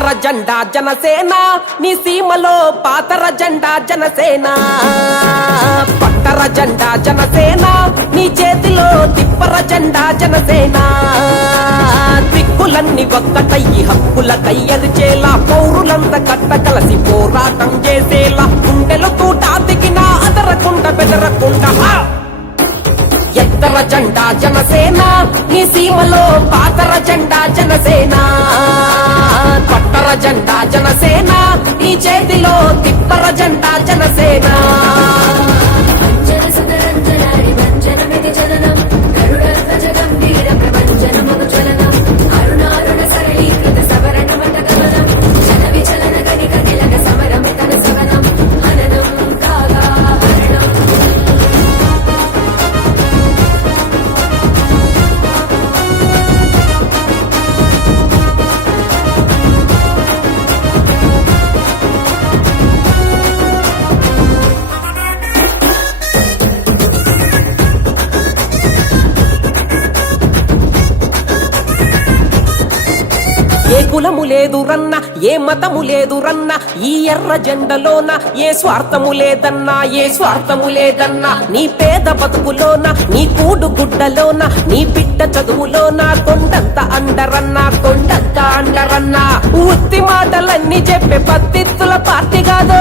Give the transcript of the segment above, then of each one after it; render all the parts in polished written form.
జాతర జెండా జనసేన, నీ సీమలో పాతర జెండా జనసేన. పట్టర జెండా జనసేన, నీ చేతిలో తిప్పర జెండా జనసేన. దిక్కులన్నీ ఒక్కటయ్యి హక్కుల కయ్యరిచేలా, పౌరులంతా కట్ట కలసి పోరాటం చేసేలా, గుండెలు తూట దిగినా అదరకుండా బెదరకుండా ఎత్తర జెండా జనసేన, నీ సీమలో పాతర జెండా జనసేన. పట్టర జెండా జనసేన, నీ చేతిలో తిప్పర జెండా జనసేన. ఏ కులము లేదు రన్న, ఏ మతము లేదు రన్న, ఈ ఎర్ర జెండలోన ఏ స్వార్థము లేదన్నా, ఏ స్వార్థము లేదన్నా. నీ పేద బతుకులోన, నీ కూడు గుడ్డలోన, నీ బిడ్డ చదువులోన కొండంత అండరన్నా, కొండంత అండరన్నా. ఉత్తి మాటలన్నీ చెప్పే పత్తిత్తుల పార్టీ కాదు,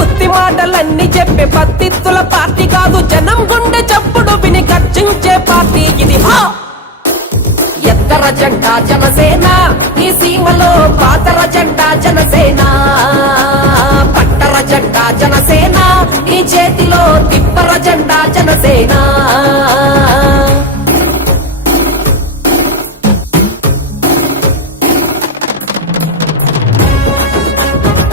ఉత్తి మాటలన్నీ చెప్పే పత్తిత్తుల పార్టీ కాదు. జనం గుండె చప్పుడు విని గర్జించే పార్టీ ఇది. ఎత్తర జెండా జనసేన, ఈ సీమలో పాతర జెండా జనసేన. పట్టర జెండా జనసేన, ఈ చేతిలో తిప్పర జెండా జనసేన.